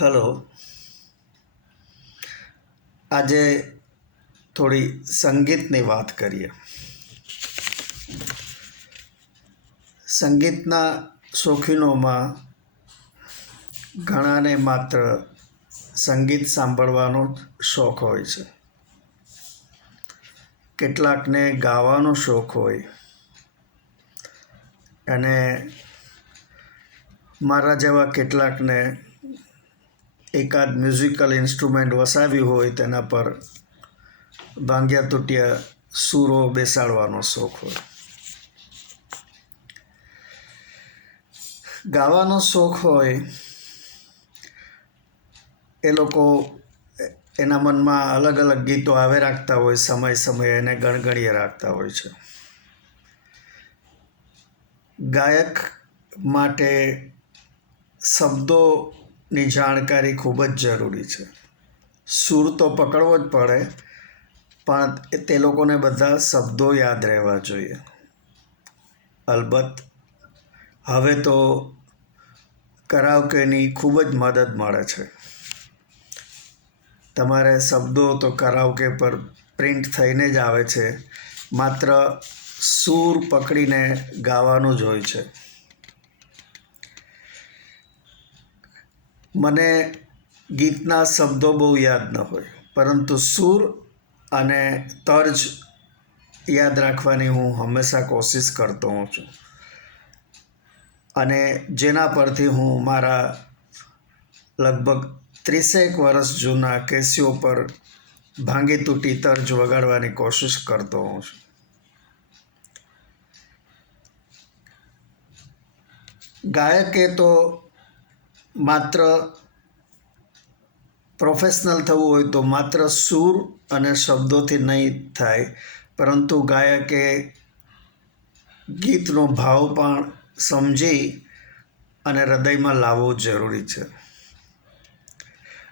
Hello. આજે થોડી સંગીતની વાત કરીએ. સંગીતના શોખીનોમાં ઘણાને માત્ર સંગીત સાંભળવાનો શોખ હોય છે. કેટલાકને ગાવાનો શોખ હોય અને મારા જેવા કેટલાકને એકાદ મ્યુઝિકલ ઇન્સ્ટ્રુમેન્ટ વસાવ્યું હોય તેના પર ભાંગ્યા તૂટ્યા સૂરો બેસાડવાનો શોખ હોય. ગાવાનો શોખ હોય એ લોકો એના મનમાં અલગ અલગ ગીતો આવે રાખતા હોય, સમય સમયે એને ગણગણીએ રાખતા હોય છે. ગાયક માટે શબ્દોની જાણકારી ખૂબ જ જરૂરી છે. સૂર તો પકડવો જ પડે, પણ તે લોકોને બધા શબ્દો યાદ રહેવા જોઈએ. અલબત્ત હવે તો કરાઓકેની ખૂબ જ મદદ મળે છે. તમારે શબ્દો તો કરાઓકે પર પ્રિન્ટ થઈને જ આવે છે, માત્ર સૂર પકડીને ગાવાનું જ હોય છે. મને ગીતના શબ્દો બહુ યાદ ન હોય, પરંતુ સૂર અને તર્જ યાદ રાખવાની હું હંમેશા કોશિશ કરતો હોઉં છું. અને જેના પરથી હું મારા લગભગ 30 વર્ષ જૂના કેસિયો પર ભાંગી તૂટી તર્જ વગાડવાની કોશિશ કરતો હોઉં છું. ગાયકે તો માત્ર પ્રોફેશનલ થવું હોય તો માત્ર સૂર અને શબ્દોથી નહીં થાય, પરંતુ ગાયકે ગીતનો ભાવ પણ સમજી અને હૃદયમાં લાવવો જરૂરી છે.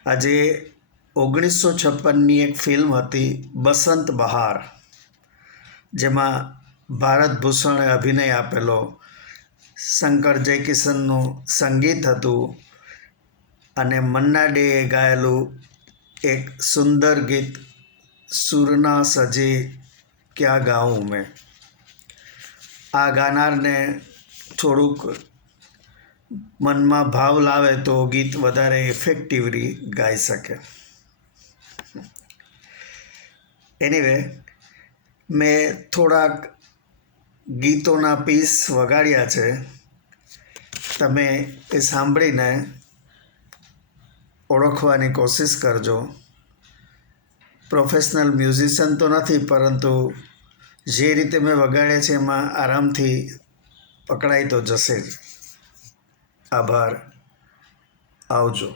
આજે 1956ની એક ફિલ્મ હતી બસંત બહાર, જેમાં ભારત ભૂષણે અભિનય આપેલો, શંકર જયકિશનનું સંગીત હતું અને મન્ના ડેએ ગાયેલું એક સુંદર ગીત સુરના સજે ક્યા ગાઉં મેં. આ ગાનારને થોડુંક મનમાં ભાવ લાવે તો ગીત વધારે ઇફેક્ટિવલી ગાઈ શકે. એનીવે, મેં થોડાક ગીતોના પીસ વગાડ્યા છે. તમે એ સાંભળીને ઓળખવાની કોશિશ કરજો. પ્રોફેશનલ મ્યુઝિશિયન તો નથી, પરંતુ જે રીતે મેં વગાડ્યા છે એમાં આરામથી પકડાઈ તો જશે જ. આભાર. આવજો.